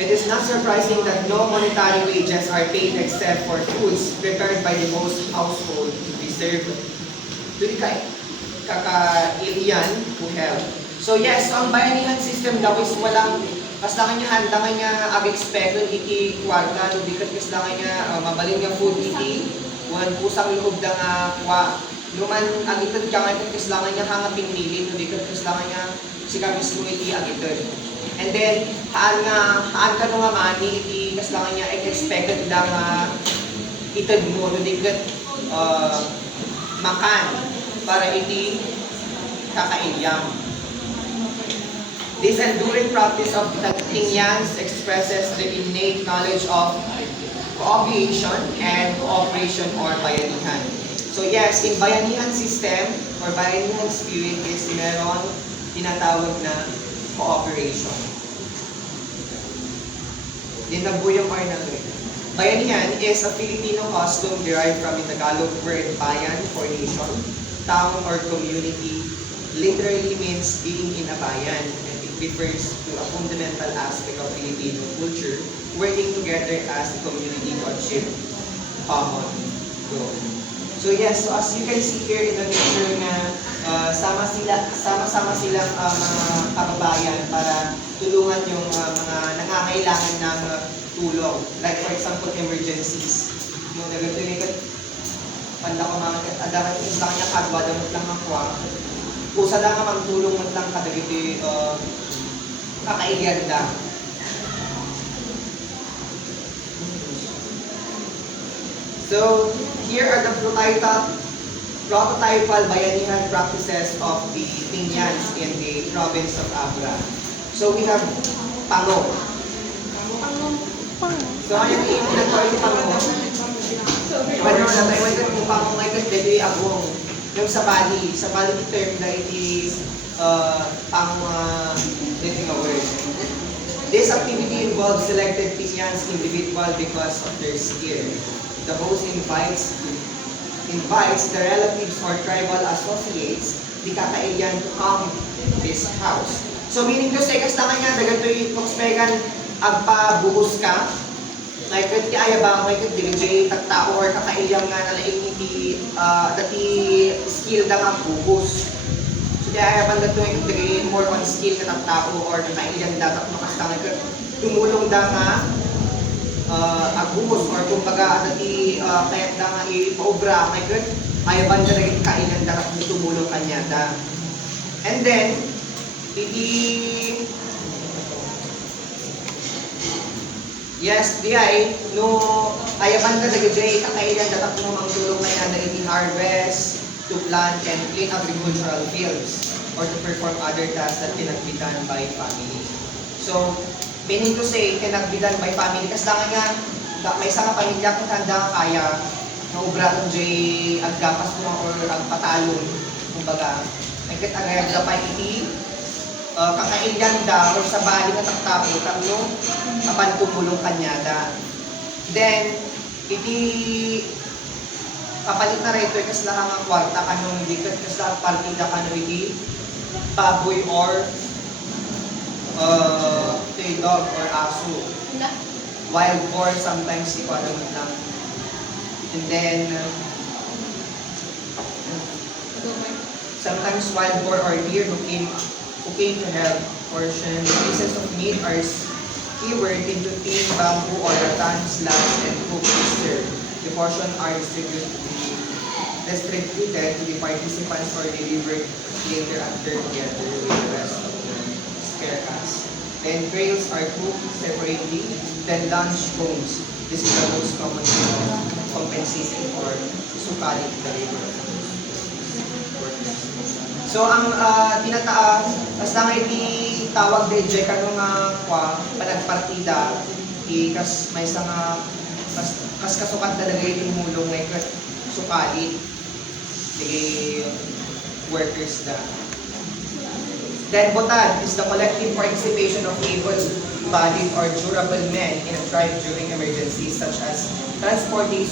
It is not surprising that no monetary wages are paid except for foods prepared by the host household to be served to the kaka-alien who help. So yes, ang bayanihan system daw is walang basta kanya handa kanya ag-expect iti kwarta no dikat basta kanya mabalin nga food iti wan pusang loob da nga kwa luman agited ka nga iti basta kanya hanga pinili no dikat basta kanya sika mismo iti agited. And then haan ka no nga mani iti basta kanya expected da nga ited mo no dikat makan para iti kakailyam. This enduring practice of Tingyan's expresses the innate knowledge of cooperation and cooperation or bayanihan. So yes, in bayanihan system or bayanihan spirit is meron tinatawag na cooperation. Dinabuyong or natin. Bayanihan is a Filipino custom derived from the Tagalog word bayan for nation, town or community. Literally means being in a bayan. Refers to a fundamental aspect of Filipino culture, working together as a community to achieve common goal. So yes, so as you can see here in the picture na sama-sama silang mga kababayan para tulungan yung mga nangangailangan ng tulong. Like for example, emergencies. Yung nagatulikat, panda ko mga adakan yung lang niya kagwa, damot lang ang kwa. Kusa lang ang magtulong mo lang kadagiti kakailyanda. So, here are the prototypal bayanihan practices of the Tinyans in the province of Abra. So, we have pango. So, ayan yung nagpapalito pango. Whether na tayo, whether yung pango ay kasi agong. Yung sa Bali term na iti living a word. This activity involves selected Tinyans individual because of their skill. The host invites the relatives or tribal associates, the kakailyan, to come to this house. So meaning to say, kasta nga dagan to yung tokspegan agpabuhos ka, like iti ayaba, may DJ, tagtao or kakailyang nga nalaing iti dati skill na nga buhos. Kaya ayaban na ito yung more on skill ka tagtao or kakailyang dapat makastangan ka tumulong da nga agbuhos or kumbaga dati kaya da nga ipaobra, may good ayaban na rin kakailyang dapat tumulong kanya da. And then, yes, di ay, no, ayaban ka nagigay kakailan dapat mo ang tulong kaya na harvest, to plant and clean agricultural fields, or to perform other tasks that cannot be done by family. So, meaning to say, cannot be done by family, kasi lang nga, may isang pamilya kung handa kaya, na ubra kung jay aggapas mo or agpatalon, kumbaga, may kitagayag na pa iti, kakailyan da or sa bali na taktapo tamno apan tumulong kanya da. Then iti kapalit na rito kasi lang ang kwarta kanong dikat kasi lang partida kanong iti baboy or dog or aso. Wild boar sometimes di ko alam lang. And then sometimes wild boar or deer who came to help portion. Pieces of meat are skewered into thin bamboo or rattan slabs and cooked together. The portion are distributed to the participants or delivered later after together with the rest of the carcass. Then trails are cooked separately. Then lunch bones. This is the most common compensation for sukali in the labor. So ang basta nga tawag de jay kanong panagpartida kas may isang kas kasukat talaga yung mulong na sukalit the workers da. Then botad is the collective participation of able-bodied or durable men in a tribe during emergencies such as transporting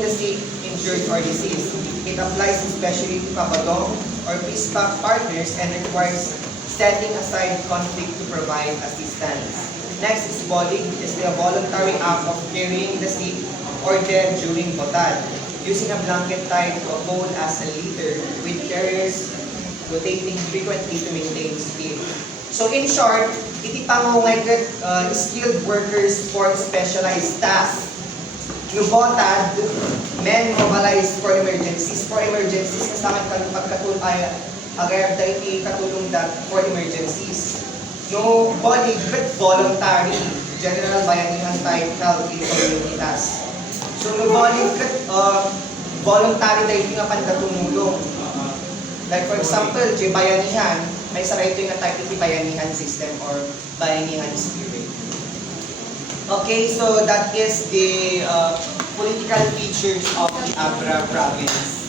the sick, injured, or diseased. It applies especially to kabadong or peace partners and requires setting aside conflict to provide assistance. Next is bolig, which is the voluntary act of carrying the sick or dead during botad, using a blanket tied to a pole as a litter, with carriers rotating frequently to maintain speed. So in short, iti pangungay ket skilled workers for specialized tasks. Nubotad, men mobilized for emergencies. For emergencies, kasama pagkatulong ay agad da iti katulong dat for emergencies. No body but voluntary, general bayanihan type health in communities. So no body but voluntary da iti nga pandatumulong. Like for example, di bayanihan, may saray ito yung type iti bayanihan system or bayanihan spirit. Okay, so that is the political features of the Abra province.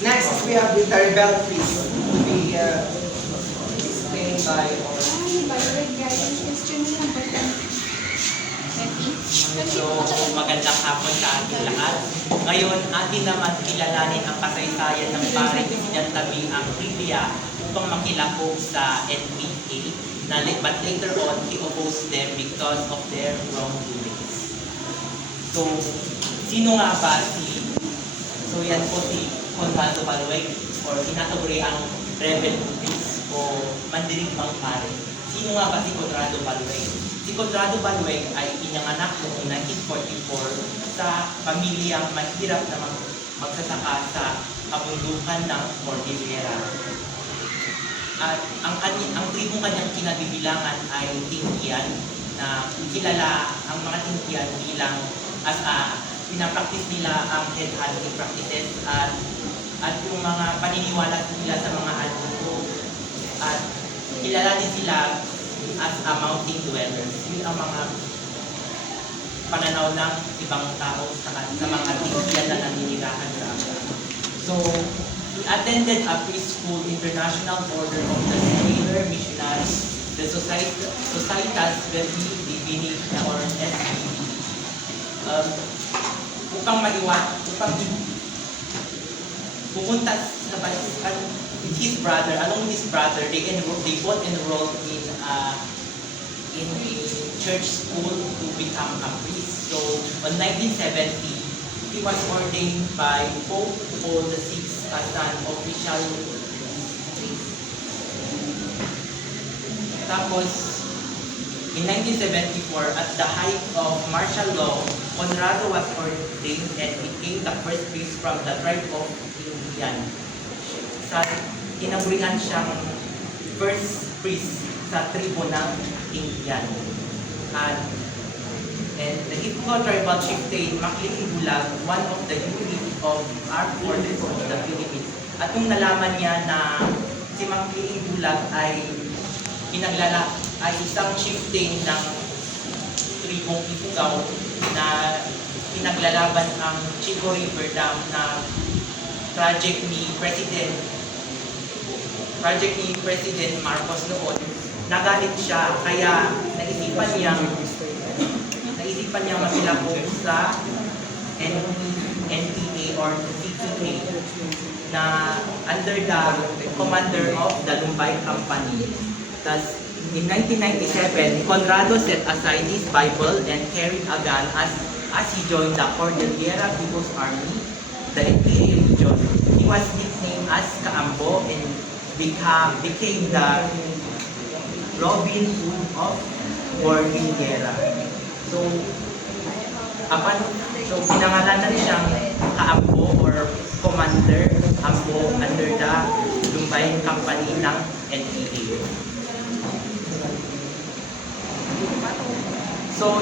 Next is we have the rebel priest to be explained by or So, magandang hapon sa ating lahat. Ngayon, atin naman kilalanin ang kasaysayan ng paring President Tabi ang Biblia upang makilahok sa NPA, but later on, he opposed them because of their wrongdoings. So, sino nga ba So, yan po si Conrado Balueg, or tinatawag ang rebel priest o mandirigmang pare. Sino nga ba si Conrado Balueg? Si Conrado Balueg ay pinanganak noong 1944 sa pamilyang mahirap na magsasaka sa kabundukan ng Cordillera. At ang tribong kanyang kinabibilangan ay Tingkian, na kilala ang mga Tingkian bilang as pinapraktis nila ang headhunting practices at yung mga paniniwala nila sa mga albuto, at kilala din sila as a mountain dwellers. Yun ang mga pananaw ng ibang tao sa mga Tingkian na naninirahan sa Abra. So, he attended a peaceful international order of the Sailor Missionaries, the Societas Verdi Divini or SVD. Upang pupunta sa his brother, along with his brother, they both enrolled in a church school to become a priest. So, on 1970, he was ordained by Pope Paul VI as an official priest. Tapos, in 1974, at the height of martial law, Conrado was ordained and became the first priest from the tribe of Indian. Tinagurian siyang first priest sa tribo ng Indian. And the Ifugao tribal chieftain, Maclean Bulag, one of the unit of armed forces of the Philippines. At nung nalaman niya na si Maclean Bulag ay isang chieftain ng tribong Ifugao na pinaglalaban ang Chico River Dam na project ni President Marcos noon, nagalit siya, kaya naisipan niya makilahok sa NPA or CPA na under the commander of the Lumbay Company. Thus, in 1997, Conrado set aside his Bible and carried a gun as he joined the Cordillera People's Army, the NPA region. He was nicknamed as Kaambo and became the Robin Hood of Cordillera. So pinangalanan siyang Kaambo or Commander Ambo under the Lumbay Company ng NPA. So,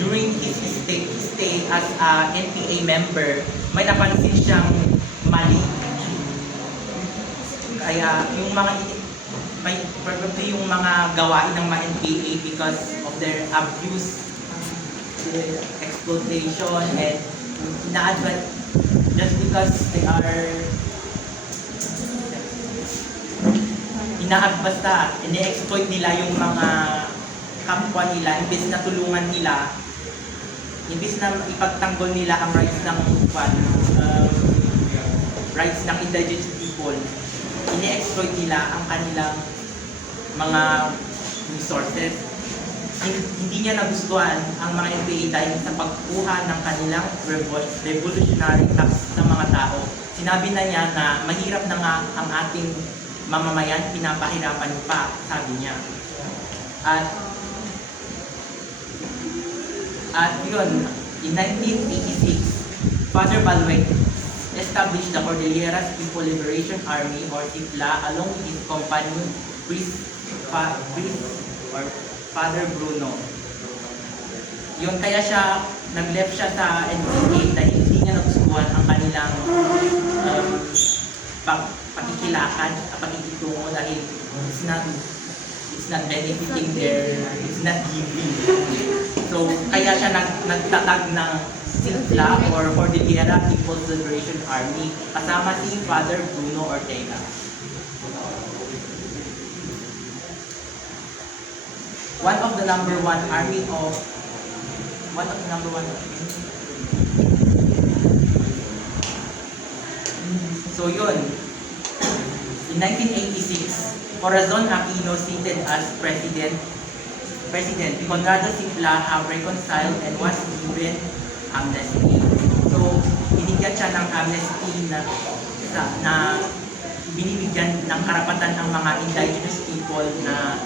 during his stay as a NPA member, may napansin siyang mali. Kaya probably yung mga gawain ng mga NPA because of their abuse, exploitation, and just because they are ini-exploit nila yung mga kapwa nila, imbes na tulungan nila, imbes na ipagtanggol nila ang rights ng indigenous people, ini-exploit nila ang kanilang mga resources. Hindi niya nagustuhan ang mga NPA dahil sa pagkuha ng kanilang revolutionary tax sa mga tao. Sinabi na niya na mahirap na nga ang ating mamamayan, pinapahirapan pa, sabi niya. At yun, in 1986, Father Balweg established the Cordilleras People Liberation Army or CIPLA along with his companion Father Bruno. Yun, kaya nag-left siya sa NPA dahil hindi niya nagustuhan ang kanilang pakikilakad, pakikitungo dahil it's not benefiting it's not giving. So, kaya siya nagtatag ng CIPLA or Cordillera People's Liberation Army kasama si Father Bruno Ortega. One of the number one So yun, in 1986, Corazon Aquino seated as president, Conrado CIPLA have reconciled and was given amnesty. So, binigyan siya ng amnesty na binibigyan ng karapatan ang mga indigenous people na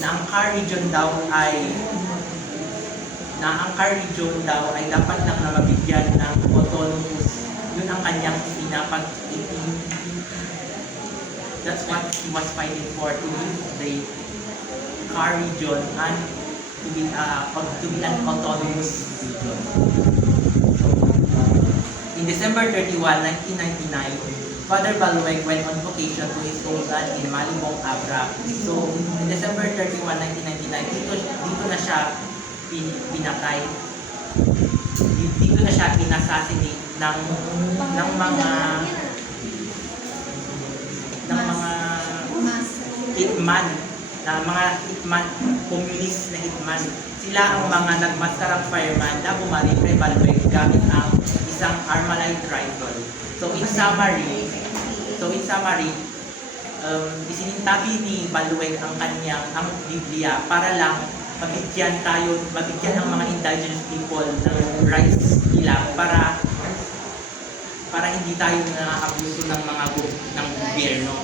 ang Car region daw ay dapat lang na mabigyan ng autonomous. Yun ang kanyang pinapag-itin. That's what he was fighting for, to be the Car region and to be an autonomous region. So, in December 31, 1999, Father Balweg went on vacation to his homeland in Malibong, Abra. So, in December 31, 1999, dito na siya pinatay. Dito na siya pinassassinate ng mga hitman, communist na hitman. Sila ang mga nagmaskarang fireman na bumalik kay Balweg gamit ang isang Armalite rifle. So in summary, isinintabi ni Balweg ang Biblia para lang mabigyan ang mga indigenous people ng rights nila para hindi tayo na-abuso ng ng gobyerno.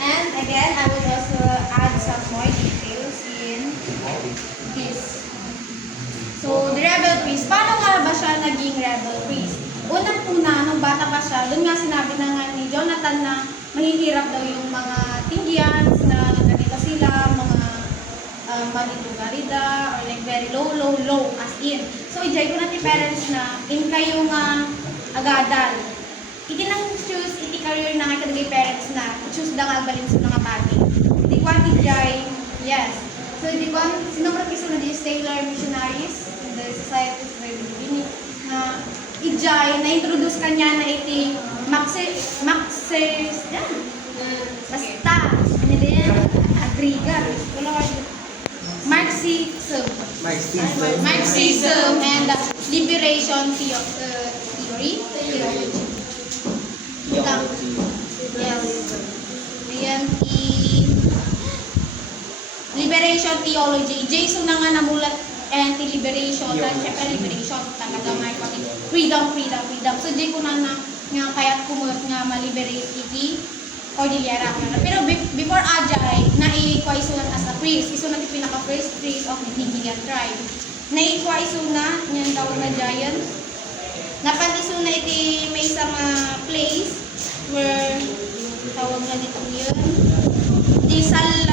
And again, I would also add some more details in this. So, the rebel priest, paano nga ba siya naging rebel priest? Unang-una, nung bata pa siya, doon nga sinabi na nga ni Jonathan na mahihirap daw yung mga Indians na ganito sila, mga malitugarida, or like very low, as in. So, i-jay ko na ti parents na, in kayo nga agadal. Iti nang choose, iti career na nga kadagay parents na, choose da nga balin sa mga pati. Di ko ati jay, yes. So, di ko, sinumrat iso na di sailor missionaries in the societies where we live in, na ijay, na-introduce kanya na iti Maxers, yan. Basta, ano din, agregat. Marxism and liberation theory. Yes. Ayan, liberation theology. Jason na nga namulat anti-liberation, syempre liberation, talaga may pati freedom. So, di ko na nga kaya't kumulot nga ma-liberate iti Cordillera. Pero before Ajay, na-i-kwa isunan as a priest. Isunan iti pinaka-first priest of the Tingigan tribe. Na-i-kwa isuna, nyan tawag na giant. Napantiso na iti may isang place where tawag na nito yun. Di Sal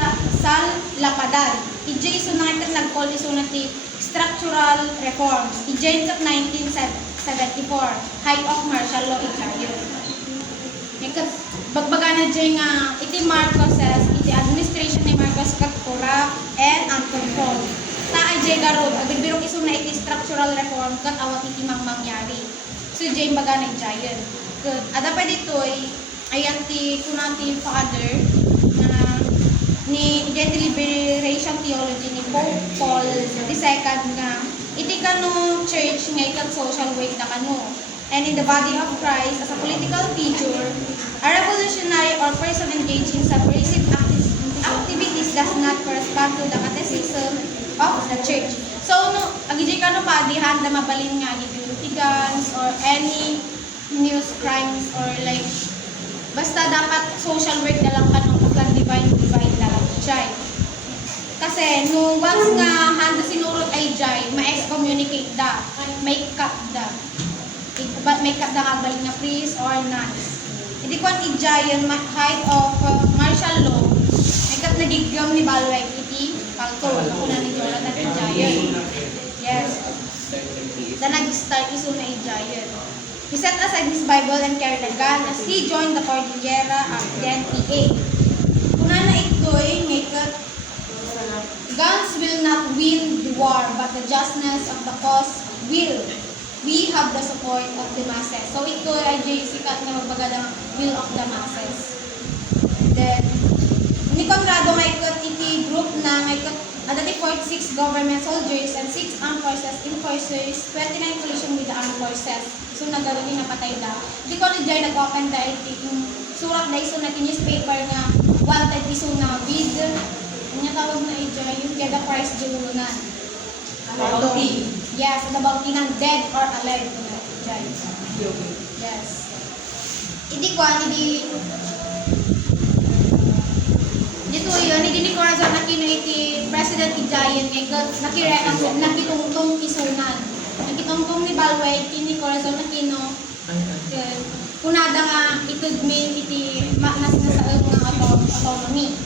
Lapadan. Ijay iso na ito nag-call iso na ti structural reforms. Ijay ito 1974. Height of martial law ijay. Bagbaga na dyan nga iti Marcoses, iti administration ni Marcos kat corrupt and uncontrolled. Ta ijay garod, agbibirong iso na iti structural reform kat awat iti mangyari. So ijay baga na ijay. Ada pa dito ayan ti kunati father na ni liberation theology ni Pope Paul II nga iti kano church nga ikat social work na kano and in the body of Christ as a political figure, a revolutionary or person engaged in subversive activities does not correspond to the catechism of the church. So, no, agijay ka no pa, di handa mabalin nga guns or any news crimes or like, basta dapat social work na lang ka nung paglang divine na lang jay. Kasi, no, once nga handa sinulot ay jay, ma-excommunicate da, may cut da. May cut da kabalin nga priest or nuns. Hindi ko ang ijayan height of martial law, may kat nagigam ni Balway iti pagtulog ako na ni Jonathan ijayan. Yes. Da nag-start iso na ijayan. He set aside his Bible and carried a gun as he joined the Cordillera of the NPA. Kuna na ito'y may kat guns will not win the war, but the justness of the cause will. We have the support of the masses. So ito ay sikat na magbaga ng will of the masses. Then, ni Conrado may kat iti group na may kat dati 46 government soldiers and 6 armed forces enforcers, 29 collision with the armed forces. So nagkaroon din napatay da. Di ko ni Jay nag-open da iti surat da iso na newspaper na wanted iso na with niya tawag na ijay yung kaya the price julunan. Bounty. Yes, the bounty ng dead or alive. Yes. Hindi ko, dito yun, hindi ni Corazon na kinaiti President Ijayan nakitungtong isunan. Nakitungtong ni Balway, kini Corazon na kino kunada nga itudmin iti maknas na sa nga autonomy.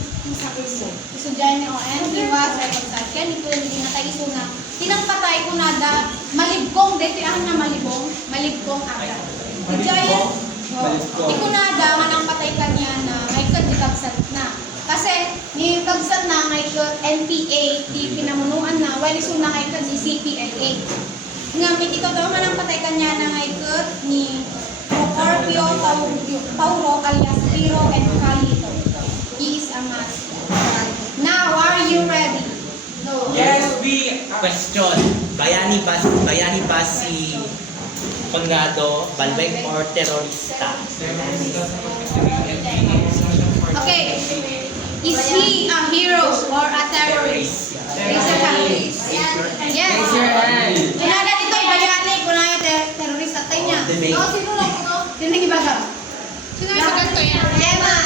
Iso dyan ni ON, iwas ay pagsakyan, ito hindi na tayo iso na tinangpatay kunada, malibkong, dito ang na malibkong agad. Ijayan, ikunada, manang patay kanya na may kadikagsat na. Kasi, ni kagsat na may NPA, di pinamunuan na, while iso na ngay kad di CPLA. Ngamit ito daw manang patay kanya na ngay ni Procorpio Pauro alias Piro and Calito. He is a master. Now, are you ready? No. Yes, we question. Bayani ba si Conrado Balway or terorista? Okay. Is he a hero or a terrorist? Raise your hand. Yes. Raise your hand. Kunada dito bayani, kunada terorista tayo niya. Oh, sino lang ko? Sino nang ibaga? Sino may sagot ko yan? Emma.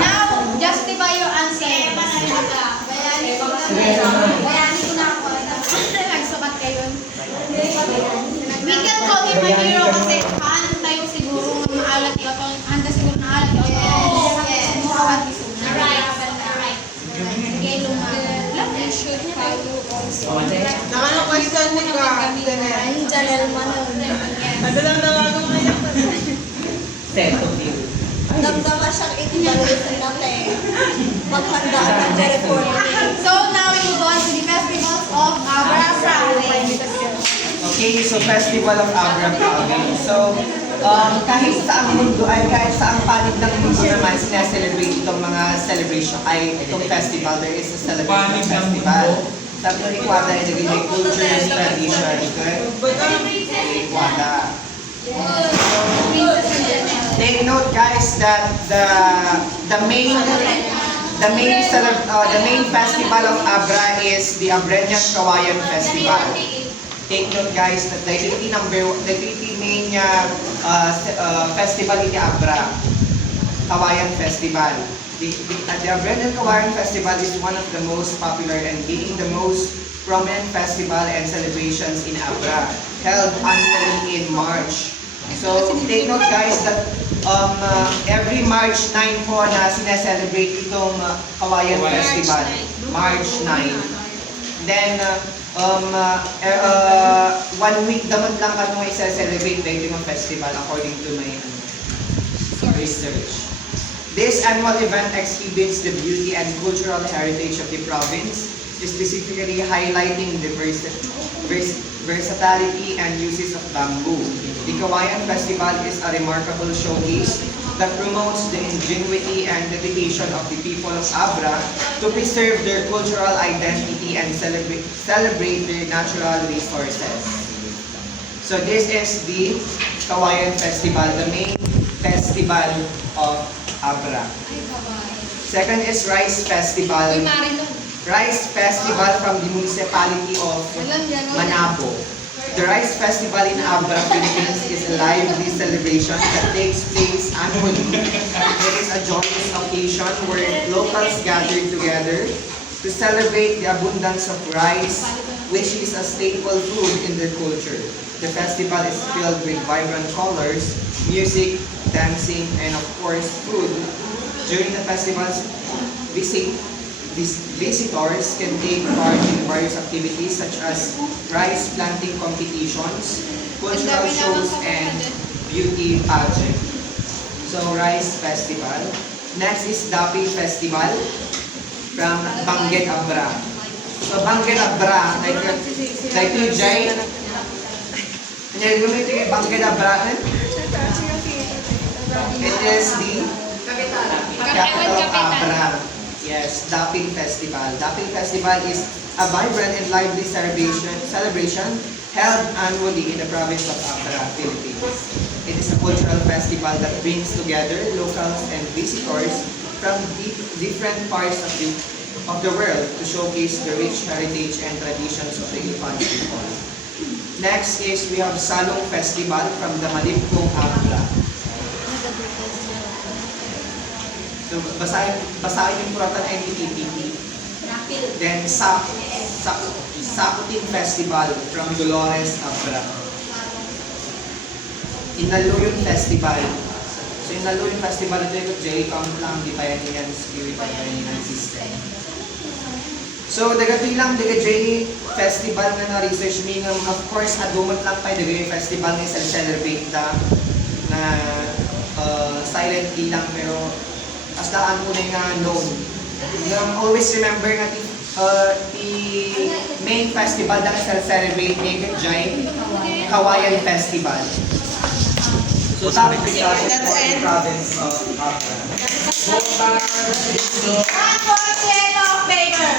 Now, justify your answer. Bayani ko na ako. Nagsukat kayo. We can call him a hero kasi kaan tayo siguro maalat yun. Handa siguro na alat yun. Yes. Alright. Sige, lumaban. You should follow also. Nakano-question ni ka? Ang Janelle Manon. Madalang nawago ngayon. Seto view. Damdama siyang evaluation natin. Maghandaan ng report. So now we move on to the festivals of Abra Friday. Okay, so Festival of Abra Province. So, kahit sa ang mundo ay kahit sa ang panig ng mundo naman sinaselebrate itong mga celebration ay itong festival. There is a celebration festival. Sabi ko ni Kwada ay naging culture, tradition. Okay, Kwada. Take note guys that the main festival of Abra is the Abreñan Kawayan Festival. Take note guys that the main festival in Abra, Kawayan Festival. The Abreñan Kawayan Festival is one of the most popular and being the most prominent festival and celebrations in Abra, held annually in March. So take note guys that every March 9 po na sineselebrate itong Kawayan Festival. March 9. Then 1 week damot lang kanong isa-celebrate dahil yung festival according to my research. This annual event exhibits the beauty and cultural heritage of the province, specifically highlighting the versatility and uses of bamboo. The Kawayan Festival is a remarkable showcase that promotes the ingenuity and dedication of the people of Abra to preserve their cultural identity and celebrate their natural resources. So this is the Kawayan Festival, the main festival of Abra. Ay, babae. Second is Rice Uy, Festival. Marilo. Rice Festival from the municipality of Walang gano'n. Manabo. The Rice Festival in Abra, Philippines is a lively celebration that takes place annually. It is a joyous occasion where locals gather together to celebrate the abundance of rice, which is a staple food in their culture. The festival is filled with vibrant colors, music, dancing, and of course, food. During the festivals, visitors can take part in various activities such as rice planting competitions, cultural shows, and beauty pageant. So, Rice Festival. Next is Dapil Festival from Bangged Abra. So, Bangged Abra, like you, Jay, and gumito yung Bangged Abra, it is the capital of Abra. Yes, Dapil Festival. Dapil Festival is a vibrant and lively celebration held annually in the province of Abra, Philippines. It is a cultural festival that brings together locals and visitors from different parts of the world to showcase the rich heritage and traditions of the Ipan people. Next is we have Salong Festival from the Malipkong Abra. So, basahin yung puratan NTTP. Then, Sakutin Festival from Dolores, Abra. Inaluyon Festival. So, Inaluyon Festival ito yung J-Count lang, di pa yan spirit of Bayanihan system. So, daga J Festival nga na-research me ng, of course, adumot lang pa yung festival nga celebrate na silently lang, pero as daan mo na nga known. Always remember nga the main festival na celebrate ni Jai, Kawayan Festival. So tapos That's it. province of Abra. One more plate of paper.